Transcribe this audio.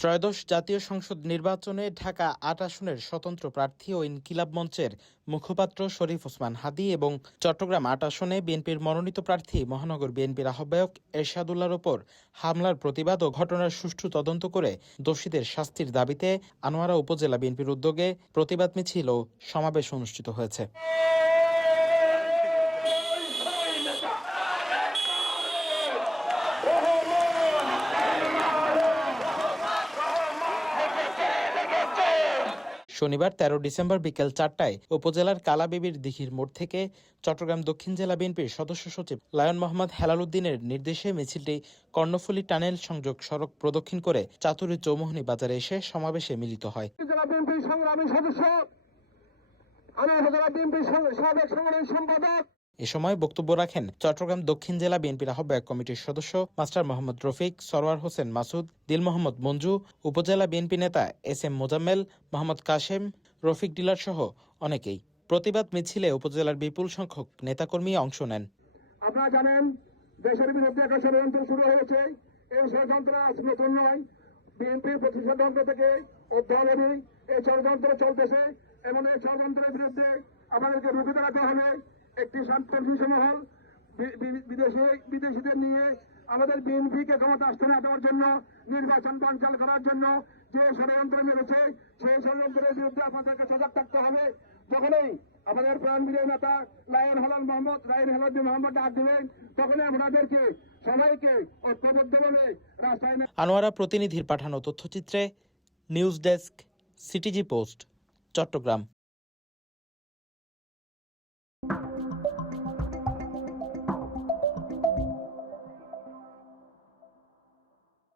ত্রয়োদশ জাতীয় সংসদ নির্বাচনে ঢাকা ৮ আসনের স্বতন্ত্র প্রার্থী ও ইনকিলাব মঞ্চের মুখপাত্র শরীফ ওসমান হাদী এবং চট্টগ্রাম ৮ আসনে বিএনপির মনোনীত প্রার্থী মহানগর বিএনপির আহ্বায়ক এরশাদুল্লাহর ওপর হামলার প্রতিবাদ ও ঘটনার সুষ্ঠু তদন্ত করে দোষীদের শাস্তির দাবিতে আনোয়ারা উপজেলা বিএনপির উদ্যোগে প্রতিবাদ মিছিল ও সমাবেশ অনুষ্ঠিত হয়েছে। শনিবার ১৩ ডিসেম্বর বিকেল ৪টায় উপজেলার কালাবিবির দিঘির মোড় থেকে চট্টগ্রাম দক্ষিণ জেলা বিএনপির সদস্য সচিব লায়ন মোহাম্মদ হেলাল উদ্দিনের নির্দেশে মিছিলটি কর্ণফুলী টানেল সংযোগ সড়ক প্রদক্ষিণ করে চাতুরী চৌমুহনী বাজারে এসে সমাবেশে মিলিত হয়। এ সময় বক্তব্য রাখেন চট্টগ্রাম দক্ষিণ জেলা বিএনপির আহ্বায়ক কমিটির সদস্য মাস্টার মোহাম্মদ রফিক, সরওয়ার হোসেন মাসুদ, দিল মোহাম্মদ মঞ্জু, উপজেলা বিএনপি নেতা S M Mozammel, Mohammad Kashem, Rafiq dealer সহ অনেকেই। প্রতিবাদ মিছিলে উপজেলার বিপুল সংখ্যক নেতাকর্মী অংশ নেন। আপনারা জানেন, দেশের বিরুদ্ধে একটা ষড়যন্ত্র শুরু হয়েছে। এই ষড়যন্ত্র আজ নতুন নয়, বিএনপি প্রতি ষড়যন্ত্র থেকে অধ্যয়নী এই ষড়যন্ত্র চলতেছে। এমন এই ষড়যন্ত্রের বিরুদ্ধে আমাদেরকে রুখে দাঁড়াতে হবে। একটি সন্ত্রাসী মহল বিদেশিদের নিয়ে আমাদের বিএনপিকে ক্ষমতা আসতে না দেওয়ার জন্য, নির্বাচন বানচাল করার জন্য যে ষড়যন্ত্র নেমেছে, সেই ষড়যন্ত্রের বিরুদ্ধে আপনাদেরকে সজাগ থাকতে হবে। যখনই আমাদের প্রাণপ্রিয় নেতা লায়ন হেলাল মোহাম্মদ ডাক দিবেন, তখনই আপনাদেরকে সবাইকে ঐক্যবদ্ধভাবে রাস্তায়। আনোয়ারা প্রতিনিধির পাঠানো তথ্যচিত্রে news desk, CTG post, Chittagong.